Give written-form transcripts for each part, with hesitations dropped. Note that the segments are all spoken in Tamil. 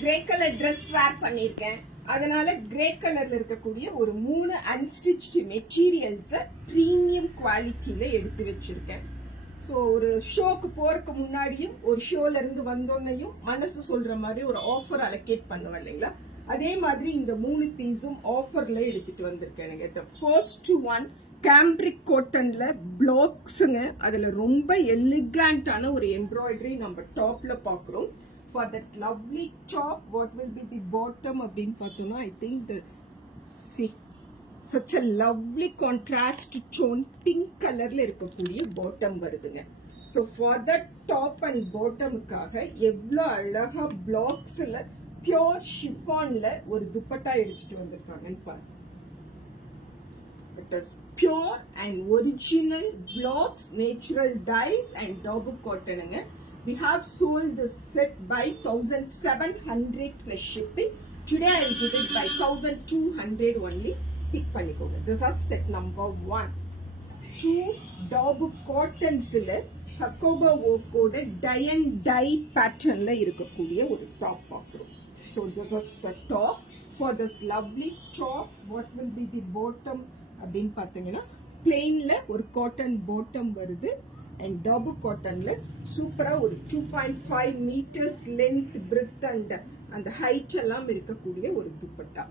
கிரே கலர் ட்ரெஸ் வேர் பண்ணியிருக்கேன். அதனால கிரே கலர்ல இருக்கக்கூடிய ஒரு 3 அன்ஸ்டிச்டு மெட்டீரியல்ஸ் பிரீமியம் குவாலிட்டியில எடுத்து வச்சிருக்கேன். ஸோ ஒரு ஷோக்கு போறதுக்கு முன்னாடியும் ஒரு ஷோல இருந்து வந்தோன்னையும் மனசு சொல்ற மாதிரி ஒரு ஆஃபர் அலோகேட் பண்ணுவேன் இல்லைங்களா, அதே மாதிரி இந்த 3 பீஸும் ஆஃபர்ல எடுத்துட்டு வந்திருக்கேன். எனக்கு ஃபர்ஸ்ட் ஒன் கேம்பிரிக் காட்டன்ல பிளாக்ஸுங்க. அதுல ரொம்ப எலிகண்டான ஒரு எம்ப்ராய்டரி நம்ம டாப்ல பாக்குறோம். For that lovely top, what will be the bottom அப்படின்னு பார்த்தோம்னா, I think the see such a lovely contrast tone pink கலர்ல இருக்கக்கூடிய பாட்டம் வருதுங்க. So for that top and bottomக்காக எவ்வளோ அழகா பிளாக்ஸ்ல பியூர் ஷிஃபான்ல ஒரு துப்பட்டா எடுத்துட்டு வந்திருக்காங்கன்னு பாருங்க. It is pure and original blocks, natural dyes and double cotton. We have sold this set by 1700 plus shipping. Today I will give it by 1200 only. Pick பண்ணிக்கோங்க. This is set number 1. 2 double cottons ல Hakoba work ஓட dye and dye patternல இருக்கக்கூடிய ஒரு டாப் பார்க்கிறோம். So this is the top. For this lovely top, what will be the bottom அப்படின்னு பார்த்தீங்கன்னா, பிளெயின்ல ஒரு காட்டன் பாட்டம் வருது அண்ட் டபுள் காட்டன்ல சூப்பரா ஒரு 2.5 மீட்டர்ஸ் லென்த் பிரெத் அண்ட் அந்த ஹைட் எல்லாம் இருக்கக்கூடிய ஒரு துப்பட்டா.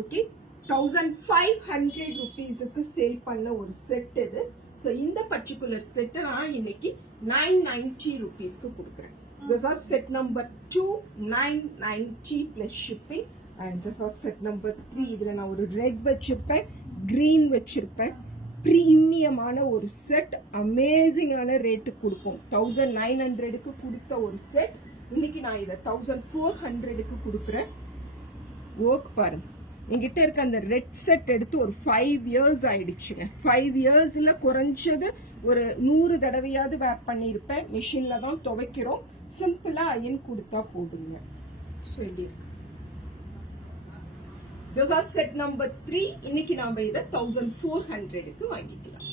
ஓகே, 1500 ருபீஸுக்கு சேல் பண்ண ஒரு செட் இது. ஸோ இந்த பர்டிகுலர் செட்டை நான் இன்னைக்கு 990 ருபீஸ்க்கு கொடுக்குறேன். This is set number 2, 990 plus shipping. And this is set number 3. இதுல நான் ஒரு ரெட் வச்சிருப்பேன், கிரீன் வச்சிருப்பேன். பிரீமியமான ஒரு செட், அமேசிங்கான ரேட்டு கொடுப்போம். 1900க்கு கொடுத்த ஒரு செட் இன்னைக்கு நான் இதை 1400க்கு கொடுக்குறேன். ஒர்க் பாருங்க, என்கிட்ட இருக்க அந்த ரெட் செட் எடுத்து ஒரு 5 இயர்ஸ் ஆயிடுச்சுங்க. 5 இயர்ஸ்ல குறைஞ்சது ஒரு 100 தடவையாவது வேர் பண்ணியிருப்பேன். மிஷின்ல தான் துவைக்கிறோம், சிம்பிளா அயன் கொடுத்தா போதுங்க. ஸோ இப்படி இருக்கு. This is set number 3. இன்னைக்கு நாம இதை 1400க்கு வாங்கிக்கலாம்.